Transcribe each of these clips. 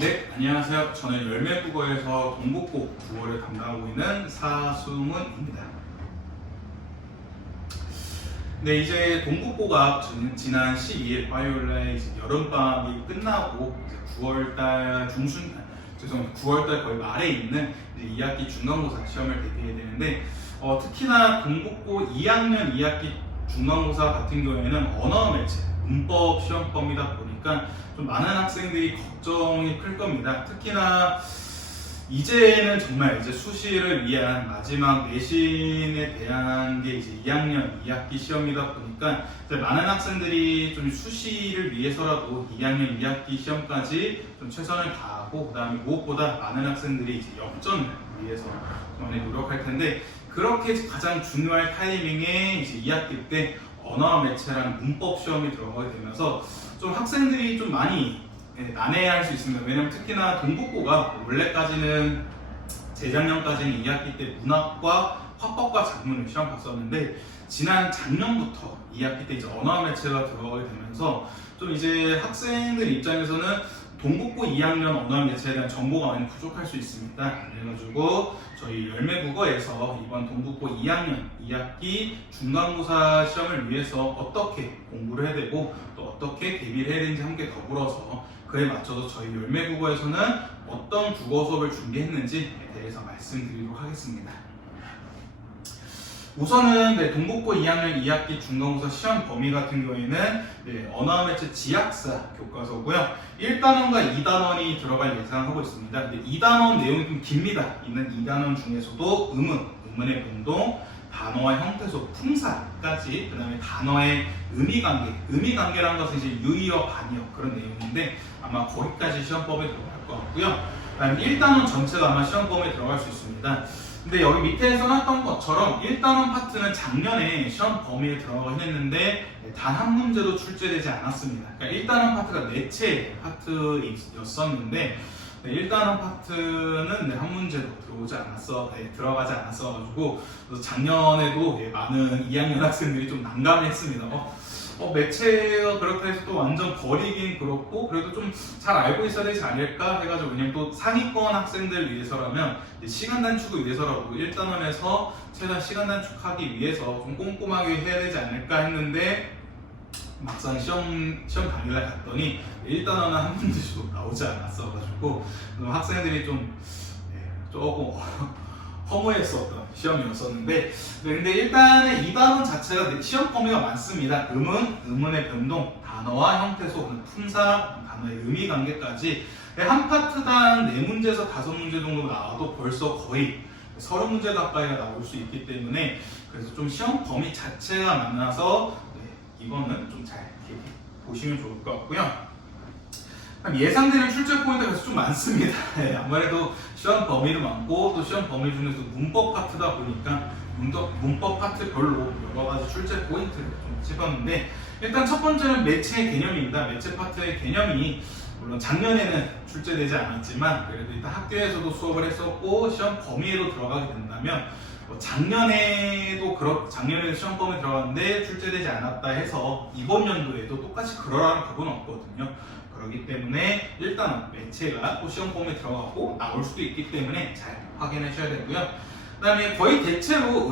네, 안녕하세요. 저는 열매국어에서 동국고 9월을 담당하고 있는 사수문입니다. 네, 이제 동국고가 지난 12일 화요일에 이제 여름방학이 끝나고 이제 9월달 9월달 거의 말에 있는 이제 2학기 중간고사 시험을 대비해야 되는데 특히나 동국고 2학년 2학기 중간고사 같은 경우에는 언어 매체, 문법 시험 범위다 보니까 좀 많은 학생들이 걱정이 클 겁니다. 특히나 이제는 정말 이제 수시를 위한 마지막 내신에 대한 게 이제 2학년 2학기 시험이다 보니까 이제 많은 학생들이 좀 수시를 위해서라도 2학년 2학기 시험까지 좀 최선을 다하고 그다음에 무엇보다 많은 학생들이 이제 역전을 위해서 많이 노력할 텐데 그렇게 가장 중요할 타이밍에 이제 2학기 때 언어 매체라는 문법 시험이 들어가게 되면서 좀 학생들이 좀 많이 난해할 수 있습니다. 왜냐면 특히나 동국고가 원래까지는 재작년까지는 2학기 때 문학과 화법과 작문을 시험 봤었는데 지난 작년부터 2학기 때 이제 언어 매체가 들어가게 되면서 좀 이제 학생들 입장에서는 동국고 2학년 언어 매체에 대한 정보가 많이 부족할 수 있습니다. 그래가지고 저희 열매국어에서 이번 동국고 2학년 2학기 중간고사 시험을 위해서 어떻게 공부를 해야 되고 또 어떻게 대비를 해야 되는지 함께 더불어서 그에 맞춰서 저희 열매국어에서는 어떤 국어 수업을 준비했는지에 대해서 말씀드리도록 하겠습니다. 우선은 동국고 2학년 2학기 중간고사 시험 범위 같은 경우에는 언어 매체 지학사 교과서고요. 1단원과 2단원이 들어갈 예상하고 있습니다. 근데 2단원 내용이 좀 깁니다. 있는 2단원 중에서도 의문의 변동, 단어와 형태소, 품사까지, 그 다음에 단어의 의미관계라는 것은 이제 유의어, 반의어 그런 내용인데 아마 거기까지 시험범위에 들어갈 것 같고요. 그 다음에 1단원 전체가 아마 시험범위에 들어갈 수 있습니다. 근데 여기 밑에 써놨던 것처럼 1단원 파트는 작년에 시험 범위에 들어가긴 했는데 단 한 문제도 출제되지 않았습니다. 그러니까 1단원 파트가 매체 파트였었는데 1단원 파트는 한 문제도 들어가지 않았어가지고 작년에도 많은 2학년 학생들이 좀 난감했습니다. 매체가 그렇다 해서 또 완전 버리긴 그렇고 그래도 좀 잘 알고 있어야 되지 않을까 해가지고 왜냐면 또 상위권 학생들 위해서라면 시간 단축을 위해서라도 1단원에서 최대한 시간 단축하기 위해서 좀 꼼꼼하게 해야 되지 않을까 했는데 막상 시험 당일날 갔더니 1단원은 한 문제도 나오지 않았어가지고 학생들이 좀 조금 허무했었던 시험이었었는데 근데 일단은 2단원 자체가 시험 범위가 많습니다. 의문의 변동, 단어와 형태소, 품사, 단어의 의미관계까지 한 파트당 4문제에서 5문제 정도 나와도 벌써 거의 30문제 가까이가 나올 수 있기 때문에 그래서 좀 시험 범위 자체가 많아서 이거는 좀 잘 보시면 좋을 것 같고요. 예상되는 출제 포인트가 좀 많습니다. 아무래도 시험 범위도 많고 또 시험 범위 중에서 문법 파트다 보니까 문법 파트별로 여러 가지 출제 포인트를 좀 짚었는데 일단 첫 번째는 매체의 개념입니다. 매체 파트의 개념이 물론 작년에는 출제되지 않았지만 그래도 일단 학교에서도 수업을 했었고 시험 범위에도 들어가게 된다면 작년에도 시험 범위에 들어갔는데 출제되지 않았다 해서 이번 연도에도 똑같이 그러라는 법은 없거든요. 그렇기 때문에 일단 매체가 또 시험 범위에 들어가고 나올 수도 있기 때문에 잘 확인하셔야 되고요. 그 다음에 거의 대체로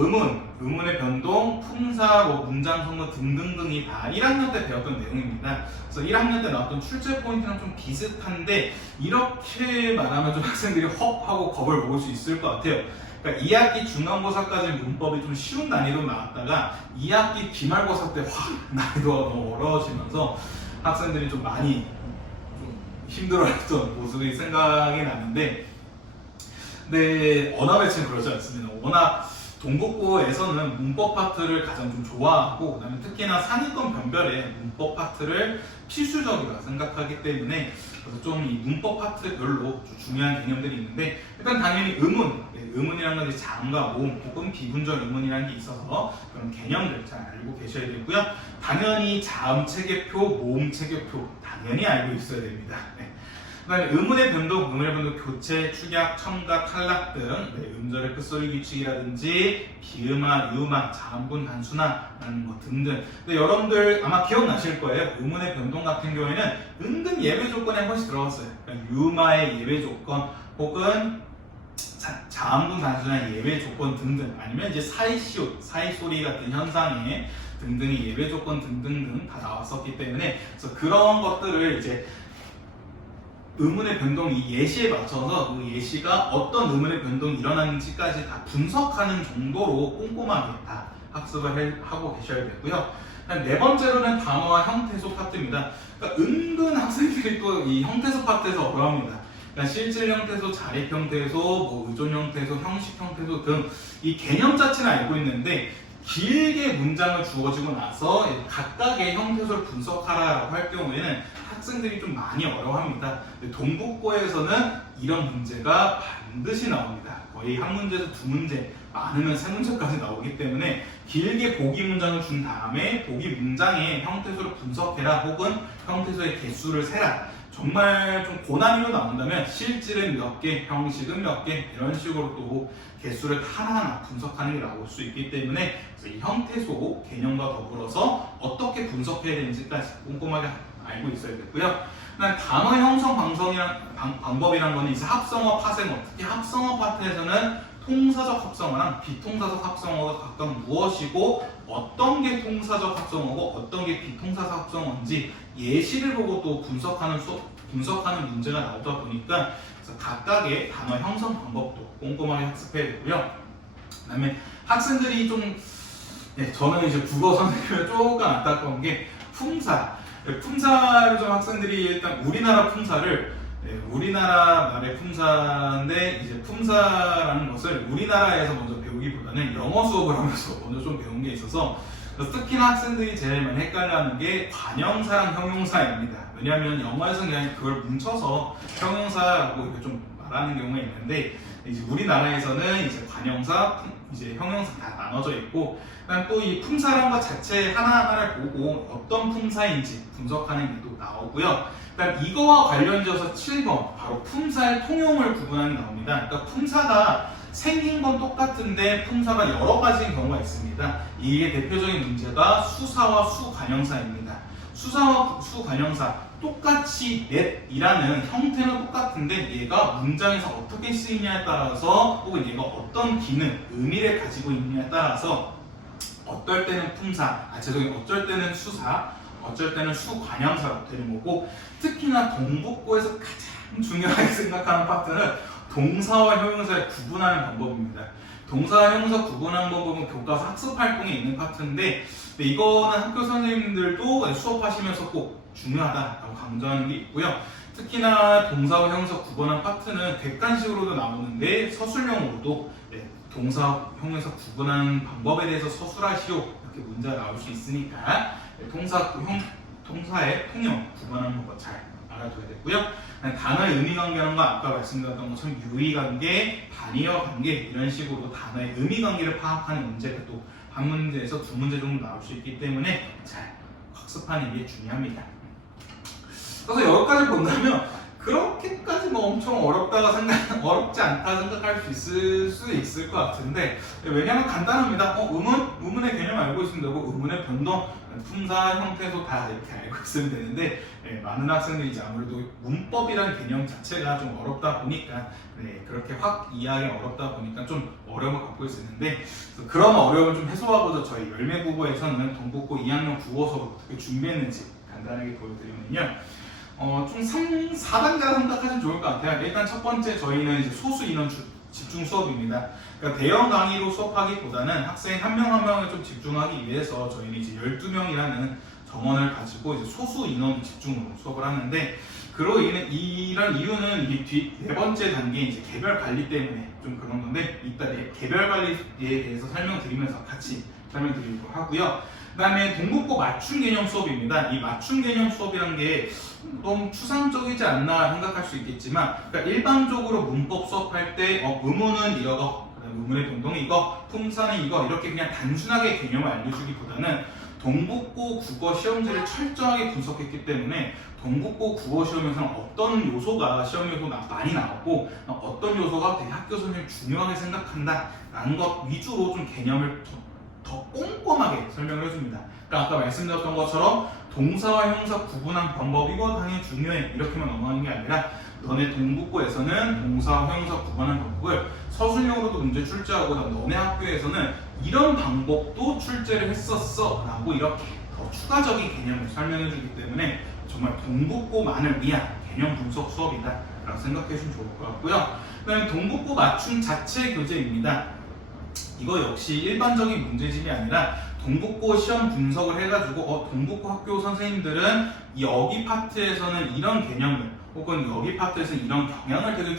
의문의 변동, 품사, 문장 성분 등등등이 다 1학년 때 배웠던 내용입니다. 그래서 1학년 때 나왔던 출제 포인트랑 좀 비슷한데 이렇게 말하면 좀 학생들이 헉 하고 겁을 먹을 수 있을 것 같아요. 그러니까 2학기 중간고사까지 문법이 좀 쉬운 난이도 나왔다가 2학기 기말고사 때 확 난이도가 너무 어려워지면서 학생들이 좀 많이 힘들어했던 모습이 생각이 나는데 언어 매체는 그렇지 않습니다. 워낙 동국고에서는 문법 파트를 가장 좀 좋아하고 그다음에 특히나 상위권 변별에 문법 파트를 필수적이라 생각하기 때문에 그래서 좀 이 문법 파트별로 좀 중요한 개념들이 있는데 일단 당연히 의문이라는 건 장과 모음 혹은 비분절 의문이라는 게 있어서 그런 개념들 잘 알고 계셔야 되고요. 당연히 자음 체계표, 모음 체계표 당연히 알고 있어야 됩니다. 그다음에 의문의 변동, 교체, 축약, 첨가, 탈락 등 음절의 끝소리 규칙이라든지 비음화, 유음화, 자음분 단순화라는 것 등등. 근데 여러분들 아마 기억나실 거예요. 의문의 변동 같은 경우에는 은근 예외 조건에 한 번씩 들어갔어요. 그러니까 유음화의 예외 조건 혹은 자음분 단순화 예외 조건 등등, 아니면 이제 사이시옷, 사이소리 같은 현상의 등등의 예외 조건 등등등 다 나왔었기 때문에 그래서 그런 것들을 이제 의문의 변동이 예시에 맞춰서 그 예시가 어떤 의문의 변동이 일어나는지까지 다 분석하는 정도로 꼼꼼하게 다 학습을 하고 계셔야 되고요. 네 번째로는 단어와 형태소 파트입니다. 그러니까 은근 학생들이 또 이 형태소 파트에서 어려워합니다. 그러니까 실질 형태소, 자립 형태소, 뭐 의존 형태소, 형식 형태소 등 이 개념 자체는 알고 있는데 길게 문장을 주어지고 나서 각각의 형태소를 분석하라고 할 경우에는 학생들이 좀 많이 어려워합니다. 동국고에서는 이런 문제가 반드시 나옵니다. 거의 한 문제에서 두 문제, 많으면 세 문제까지 나오기 때문에 길게 보기 문장을 준 다음에 보기 문장의 형태소를 분석해라 혹은 형태소의 개수를 세라. 정말 좀 고난이로 나온다면 실질은 몇 개, 형식은 몇 개 이런 식으로 또 개수를 하나하나 분석하는 게 나올 수 있기 때문에 그래서 이 형태소 개념과 더불어서 어떻게 분석해야 되는지까지 꼼꼼하게 알고 있어야 되고요. 단어 형성 방법이란 거는 이제 합성어, 파생어, 특히 합성어 파트에서는 통사적 합성어랑 비통사적 합성어가 각각 무엇이고 어떤 게 통사적 합성어고 어떤 게 비통사적 합성어인지 예시를 보고 또 분석하는 문제가 나오다 보니까 그래서 각각의 단어 형성 방법도 꼼꼼하게 학습해야 되고요. 그다음에 학생들이 좀 저는 이제 국어 선생님을 조금 안타까운 게 품사를 좀 학생들이 일단 우리나라 품사를 우리나라 말의 품사인데 이제 품사라는 것을 우리나라에서 먼저 배우기보다는 영어 수업을 하면서 먼저 좀 배운 게 있어서 특히나 학생들이 제일 많이 헷갈려하는 게 관형사랑 형용사입니다. 왜냐하면 영어에서는 그냥 그걸 뭉쳐서 형용사라고 이렇게 좀 말하는 경우가 있는데 이제 우리나라에서는 이제 관형사, 이제 형용사 다 나눠져 있고 그다음 또 이 품사라는 것 자체 하나하나를 보고 어떤 품사인지 분석하는 게 또 나오고요. 그다음 이거와 관련지어서 7번 바로 품사의 통용을 구분하는 게 나옵니다. 그러니까 품사가 생긴 건 똑같은데 품사가 여러 가지인 경우가 있습니다. 이게 대표적인 문제가 수사와 수관형사입니다. 수사와 수관형사 똑같이 net이라는 형태는 똑같은데 얘가 문장에서 어떻게 쓰이냐에 따라서 혹은 얘가 어떤 기능, 의미를 가지고 있느냐에 따라서 어떨 때는 어쩔 때는 수사, 어쩔 때는 수관형사가 되는 거고 특히나 동북고에서 가장 중요하게 생각하는 파트는 동사와 형용사를 구분하는 방법입니다. 동사와 형용사 구분하는 방법은 교과서 학습 활동에 있는 파트인데 이거는 학교 선생님들도 수업하시면서 꼭 중요하다라고 강조하는 게 있고요. 특히나 동사와 형용사 구분하는 파트는 객관식으로도 나오는데 서술형으로도 동사, 형용사 구분하는 방법에 대해서 서술하시오 이렇게 문제가 나올 수 있으니까 동사의 통용 구분하는 거 잘 알아둬야 되고요. 단어의 의미 관계라는 건 아까 말씀드렸던 것처럼 유의 관계, 반의어 관계 이런 식으로 단어의 의미 관계를 파악하는 문제가 또 한 문제에서 두 문제 정도 나올 수 있기 때문에 잘 학습하는 게 중요합니다. 그래서 여기까지 본다면 그렇게까지 뭐 엄청 어렵지 않다 생각할 수 있을 것 같은데 왜냐하면 간단합니다. 의문의 개념 알고 있으면 되고 의문의 변동, 품사, 형태소 다 이렇게 알고 있으면 되는데 많은 학생들이 이제 아무래도 문법이라는 개념 자체가 좀 어렵다 보니까 그렇게 확 이해하기 어렵다 보니까 좀 어려움을 갖고 있었는데 그런 어려움을 좀 해소하고자 저희 열매국어에서는 동국고 2학년 국어서를 어떻게 준비했는지 간단하게 보여드리면요. 좀 4단계라 생각하시면 좋을 것 같아요. 일단 첫 번째 저희는 이제 소수 인원 집중 수업입니다. 그러니까 대형 강의로 수업하기보다는 학생 한 명 한 명을 좀 집중하기 위해서 저희는 이제 12명이라는 정원을 가지고 이제 소수 인원 집중으로 수업을 하는데 이런 이유는 이 네 번째 단계 이제 개별 관리 때문에 좀 그런 건데 이따 개별 관리에 대해서 설명드리면서 같이 설명드리도록 하고요. 그 다음에 동국고 맞춤 개념 수업입니다. 이 맞춤 개념 수업이라는 게 너무 추상적이지 않나 생각할 수 있겠지만 그러니까 일반적으로 문법 수업할 때 의문은 이거, 의문의 변동이 이거, 품사는 이거 이렇게 그냥 단순하게 개념을 알려주기보다는 동국고 국어 시험지를 철저하게 분석했기 때문에 동국고 국어 시험에서는 어떤 요소가 시험 요소 많이 나오고 어떤 요소가 되게 학교 선생님이 중요하게 생각한다 라는 것 위주로 좀 개념을 더 꼼꼼하게 설명을 해줍니다. 그러니까 아까 말씀드렸던 것처럼 동사와 형사 구분한 방법 이거 당연히 중요해 이렇게만 넘어가는 게 아니라 너네 동국고에서는 동사와 형사 구분한 방법을 서술형으로도 문제 출제하고 너네 학교에서는 이런 방법도 출제를 했었어 라고 이렇게 더 추가적인 개념을 설명해 주기 때문에 정말 동국고만을 위한 개념 분석 수업이다 라고 생각해 주시면 좋을 것 같고요. 그 다음에 동국고 맞춤 자체 교재입니다. 이거 역시 일반적인 문제집이 아니라 동국고 시험 분석을 해가지고 동국고 학교 선생님들은 여기 파트에서는 이런 개념을 혹은 여기 파트에서는 이런 경향을 되게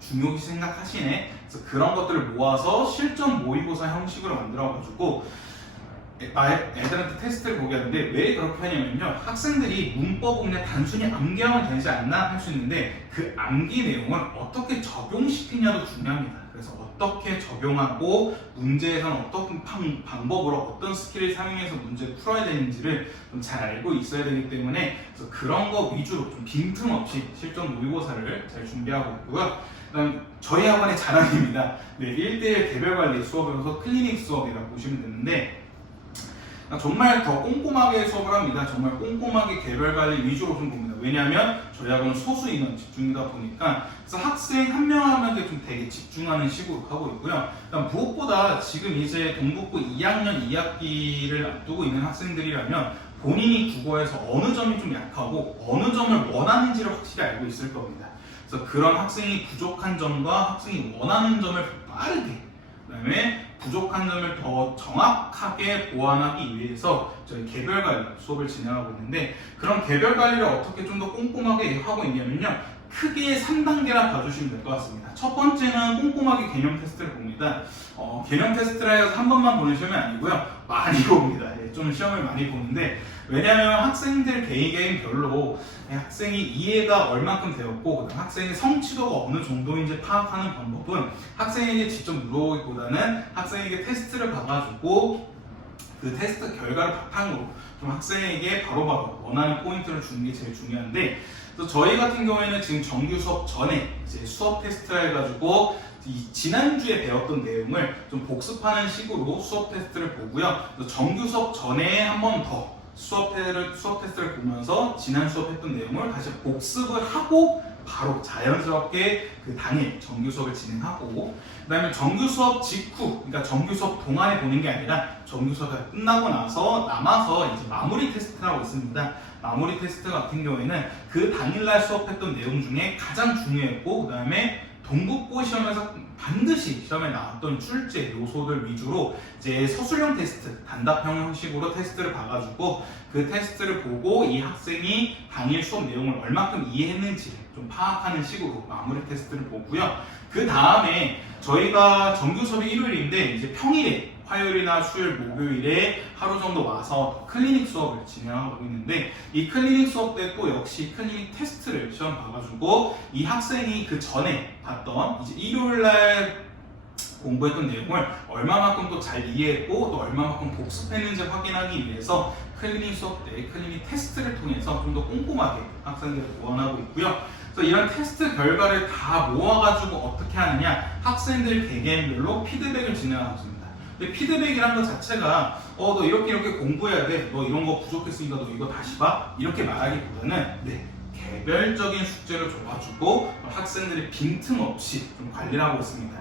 중요시 생각하시네. 그래서 그런 것들을 모아서 실전 모의고사 형식으로 만들어가지고 애들한테 테스트를 보게 하는데 왜 그렇게 하냐면요. 학생들이 문법은 그냥 단순히 암기하면 되지 않나 할 수 있는데 그 암기 내용을 어떻게 적용시키냐도 중요합니다. 그래서 어떻게 적용하고 문제에서는 어떤 방법으로 어떤 스킬을 사용해서 문제를 풀어야 되는지를 좀 잘 알고 있어야 되기 때문에 그래서 그런 거 위주로 좀 빈틈없이 실전 모의고사를 잘 준비하고 있고요. 그다음 저희 학원의 자랑입니다. 네, 1대1 개별관리 수업이라서 클리닉 수업이라고 보시면 되는데 정말 더 꼼꼼하게 수업을 합니다. 정말 꼼꼼하게 개별관리 위주로 좀 봅니다. 왜냐하면 저희 학원은 소수 인원 집중이다 보니까 그래서 학생 한 명 한 명에 좀 되게 집중하는 식으로 하고 있고요. 무엇보다 지금 이제 동국고 2학년 2학기를 앞두고 있는 학생들이라면 본인이 국어에서 어느 점이 좀 약하고 어느 점을 원하는지를 확실히 알고 있을 겁니다. 그래서 그런 학생이 부족한 점과 학생이 원하는 점을 빠르게 그다음에 부족한 점을 더 정확하게 보완하기 위해서 저희 개별관리 수업을 진행하고 있는데 그런 개별관리를 어떻게 좀 더 꼼꼼하게 하고 있냐면요. 크게 3단계라 봐주시면 될 것 같습니다. 첫 번째는 꼼꼼하게 개념 테스트를 봅니다. 개념 테스트라 해서 한 번만 보는 시험이 아니고요. 많이 봅니다. 좀 시험을 많이 보는데 왜냐하면 학생들 개인별로 학생이 이해가 얼만큼 되었고 학생의 성취도가 어느 정도인지 파악하는 방법은 학생에게 직접 물어보기보다는 학생에게 테스트를 봐가지고 그 테스트 결과를 바탕으로 좀 학생에게 바로바로 원하는 포인트를 주는 게 제일 중요한데 그래서 저희 같은 경우에는 지금 정규 수업 전에 이제 수업 테스트를 해가지고 지난주에 배웠던 내용을 좀 복습하는 식으로 수업 테스트를 보고요. 정규 수업 전에 한 번 더 수업 테스트를 보면서 지난 수업했던 내용을 다시 복습을 하고 바로 자연스럽게 그 당일 정규 수업을 진행하고 그 다음에 정규 수업 직후 그러니까 정규 수업 동안에 보는 게 아니라 정규 수업이 끝나고 나서 남아서 이제 마무리 테스트라고 있습니다. 마무리 테스트 같은 경우에는 그 당일날 수업했던 내용 중에 가장 중요했고 그 다음에 동국고 시험에서 반드시 시험에 나왔던 출제 요소들 위주로 이제 서술형 테스트, 단답형 형식으로 테스트를 봐가지고 그 테스트를 보고 이 학생이 당일 수업 내용을 얼마큼 이해했는지 좀 파악하는 식으로 마무리 테스트를 보고요. 그 다음에 저희가 정규 수업이 일요일인데 이제 평일에 화요일이나 수요일, 목요일에 하루 정도 와서 클리닉 수업을 진행하고 있는데 이 클리닉 수업 때 또 역시 클리닉 테스트를 시험 봐가지고 이 학생이 그 전에 봤던 이제 일요일날 공부했던 내용을 얼마만큼 또 잘 이해했고 또 얼마만큼 복습했는지 확인하기 위해서 클리닉 수업 때 클리닉 테스트를 통해서 좀 더 꼼꼼하게 학생들을 보완하고 있고요. 그래서 이런 테스트 결과를 다 모아가지고 어떻게 하느냐 학생들 개개인별로 피드백을 진행하고 있습니다. 근데 피드백이란 것 자체가 너 이렇게 공부해야 돼. 너 이런 거 부족했으니까 너 이거 다시 봐. 이렇게 말하기보다는 개별적인 숙제를 줘가지고 학생들이 빈틈없이 좀 관리를 하고 있습니다.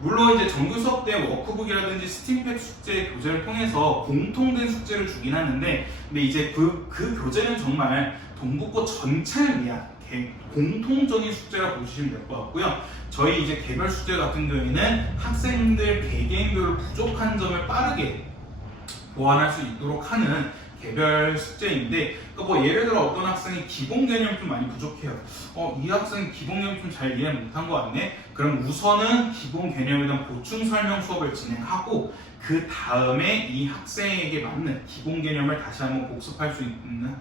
물론 이제 정규 수업 때 워크북이라든지 스팀팩 숙제 교재를 통해서 공통된 숙제를 주긴 하는데 근데 이제 그 교재는 정말 동국고 전체를 위한 공통적인 숙제라 보시면 될 것 같고요. 저희 이제 개별 숙제 같은 경우에는 학생들 개개인별로 부족한 점을 빠르게 보완할 수 있도록 하는 개별 숙제인데 그러니까 뭐 예를 들어 어떤 학생이 기본 개념이 좀 많이 부족해요. 이 학생이 기본 개념 좀 잘 이해 못한 것 같네. 그럼 우선은 기본 개념에 대한 보충 설명 수업을 진행하고 그 다음에 이 학생에게 맞는 기본 개념을 다시 한번 복습할 수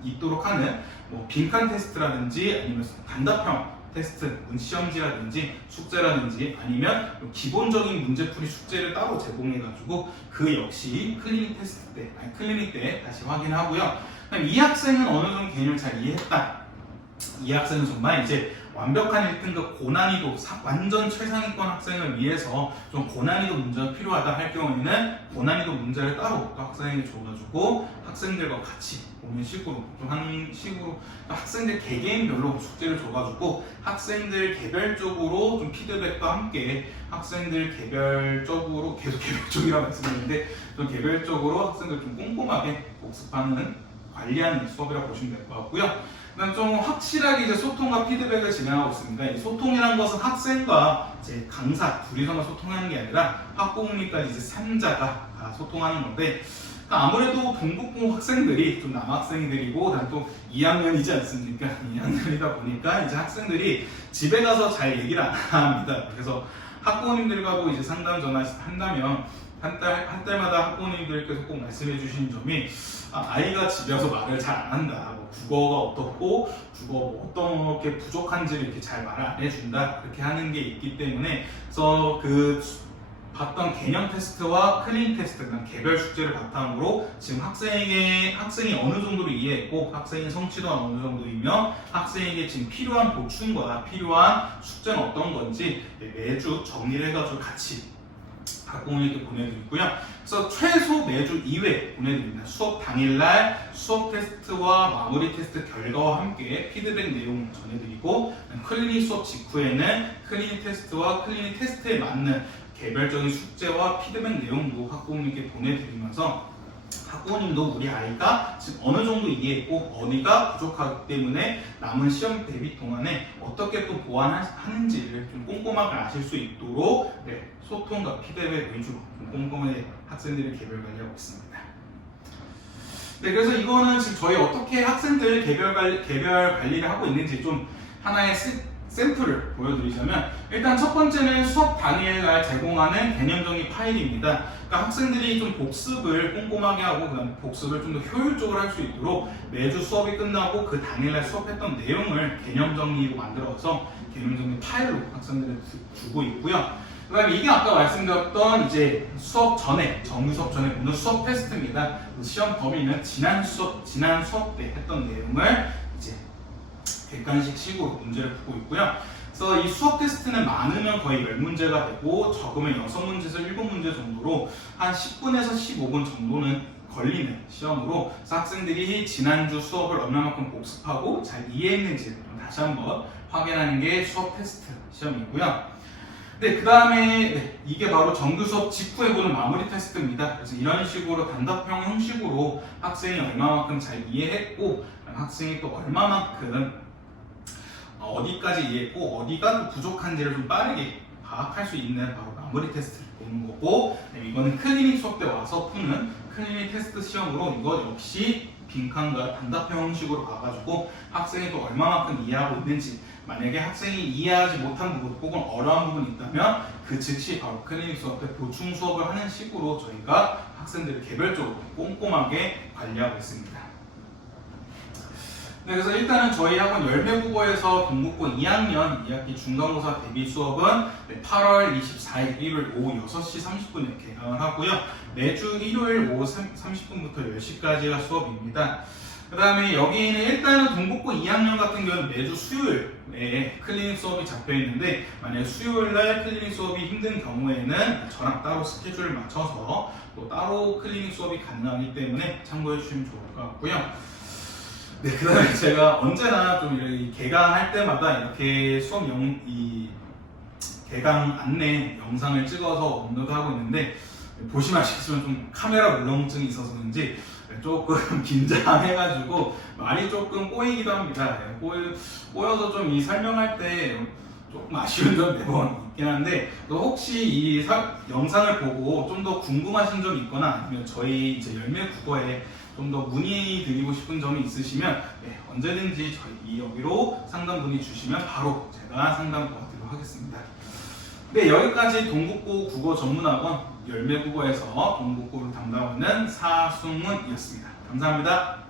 있도록 하는 뭐 빈칸 테스트라든지 아니면 단답형 테스트, 시험지라든지 숙제라든지 아니면 기본적인 문제풀이 숙제를 따로 제공해가지고 그 역시 클리닉 때 다시 확인하고요. 그럼 이 학생은 어느 정도 개념을 잘 이해했다. 이 학생은 정말 이제 완벽한 1등급 고난이도 완전 최상위권 학생을 위해서 좀 고난이도 문제가 필요하다 할 경우에는 고난이도 문제를 따로 또 학생에게 줘가지고 학생들과 같이 보는 식으로 좀 하는 식으로 학생들 개개인별로 숙제를 줘가지고 학생들 개별적으로 좀 피드백과 함께 학생들 개별적으로 계속 개별적이라고 말씀드렸는데 좀 개별적으로 학생들 좀 꼼꼼하게 복습하는 관리하는 수업이라고 보시면 될 것 같고요. 그다음 좀 확실하게 이제 소통과 피드백을 진행하고 있습니다. 이 소통이라는 것은 학생과 이제 강사 둘이서만 소통하는 게 아니라 학부모님까지 이제 3자가 소통하는 건데 아무래도 동국고 학생들이 좀 남학생들이고 또 2학년이지 않습니까? 2학년이다 보니까 이제 학생들이 집에 가서 잘 얘기를 안 합니다. 그래서 학부모님들과도 이제 상담 전화한다면 한 달마다 학부모님들께서 꼭 말씀해 주시는 점이 아이가 집에 와서 말을 잘 안 한다. 뭐 국어가 어떻고 국어 뭐 어떻게 부족한지를 이렇게 잘 말을 안 해준다. 그렇게 하는 게 있기 때문에 그래서 그 봤던 개념 테스트와 클리닉 테스트, 개별 숙제를 바탕으로 지금 학생이 어느 정도로 이해했고 학생의 성취도가 어느 정도이며 학생에게 지금 필요한 보충과 필요한 숙제는 어떤 건지 매주 정리를 해가지고 같이 학부모님께 보내드리고요. 그래서 최소 매주 2회 보내드립니다. 수업 당일날 수업 테스트와 마무리 테스트 결과와 함께 피드백 내용 전해드리고 클리닉 수업 직후에는 클리닉 테스트와 클리닉 테스트에 맞는 개별적인 숙제와 피드백 내용도 학부모님께 보내드리면서 학부모님도 우리 아이가 지금 어느 정도 이해했고 어디가 부족하기 때문에 남은 시험 대비 동안에 어떻게 또 보완하는지를 좀 꼼꼼하게 아실 수 있도록 소통과 피드백 위주로 꼼꼼하게 학생들을 개별 관리하고 있습니다. 네, 그래서 이거는 지금 저희 어떻게 학생들 개별 관리를 하고 있는지 좀 하나의 샘플을 보여드리자면 일단 첫 번째는 수업 당일날 제공하는 개념 정리 파일입니다. 그러니까 학생들이 좀 복습을 꼼꼼하게 하고 그다음에 복습을 좀 더 효율적으로 할 수 있도록 매주 수업이 끝나고 그 당일날 수업했던 내용을 개념 정리로 만들어서 개념 정리 파일로 학생들한테 주고 있고요. 그다음에 이게 아까 말씀드렸던 이제 수업 전에 정규 수업 전에 보는 수업 테스트입니다. 시험 범위는 지난 수업 때 했던 내용을 이제 객관식식으로 문제를 푸고 있고요. 그래서 이 수업 테스트는 많으면 거의 10문제가 되고 적으면 6문제에서 7문제 정도로 한 10분에서 15분 정도는 걸리는 시험으로 그래서 학생들이 지난주 수업을 얼마만큼 복습하고 잘 이해했는지 다시 한번 확인하는 게 수업 테스트 시험이고요. 네, 그 다음에 이게 바로 정규 수업 직후에 보는 마무리 테스트입니다. 그래서 이런 식으로 단답형 형식으로 학생이 얼마만큼 잘 이해했고 학생이 또 얼마만큼 어디까지 이해했고 어디가 또 부족한지를 좀 빠르게 파악할 수 있는 바로 마무리 테스트를 보는 거고 이거는 클리닉 수업 때 와서 푸는 클리닉 테스트 시험으로 이거 역시 빈칸과 단답형 형식으로 봐가지고 학생이 또 얼마만큼 이해하고 있는지 만약에 학생이 이해하지 못한 부분 혹은 어려운 부분이 있다면 그 즉시 바로 클리닉 수업 때 보충 수업을 하는 식으로 저희가 학생들을 개별적으로 꼼꼼하게 관리하고 있습니다. 네, 그래서 일단은 저희 학원 열매국어에서 동국고 2학년 2학기 중간고사 대비 수업은 8월 24일 일요일 오후 6시 30분에 개강을 하고요. 매주 일요일 오후 30분부터 10시까지가 수업입니다. 그 다음에 여기는 일단은 동국고 2학년 같은 경우는 매주 수요일에 클리닉 수업이 잡혀 있는데 만약에 수요일날 클리닉 수업이 힘든 경우에는 저랑 따로 스케줄을 맞춰서 또 따로 클리닉 수업이 가능하기 때문에 참고해 주시면 좋을 것 같고요. 네, 그 다음에 제가 언제나 좀 이렇게 개강할 때마다 이렇게 수업 개강 안내 영상을 찍어서 업로드하고 있는데 보시면 아시겠지만 좀 카메라 울렁증이 있어서 그런지 조금 긴장해가지고 말이 조금 꼬이기도 합니다. 꼬여서 좀 이 설명할 때 조금 아쉬운 점 매번 있긴 한데 또 혹시 이 영상을 보고 좀 더 궁금하신 점이 있거나 아니면 저희 이제 열매국어에 좀 더 문의드리고 싶은 점이 있으시면 언제든지 저희 여기로 상담 문의 주시면 바로 제가 상담 도와드리도록 하겠습니다. 네, 여기까지 동국고 국어전문학원 열매국어에서 동국고를 담당하는 사승훈이었습니다. 감사합니다.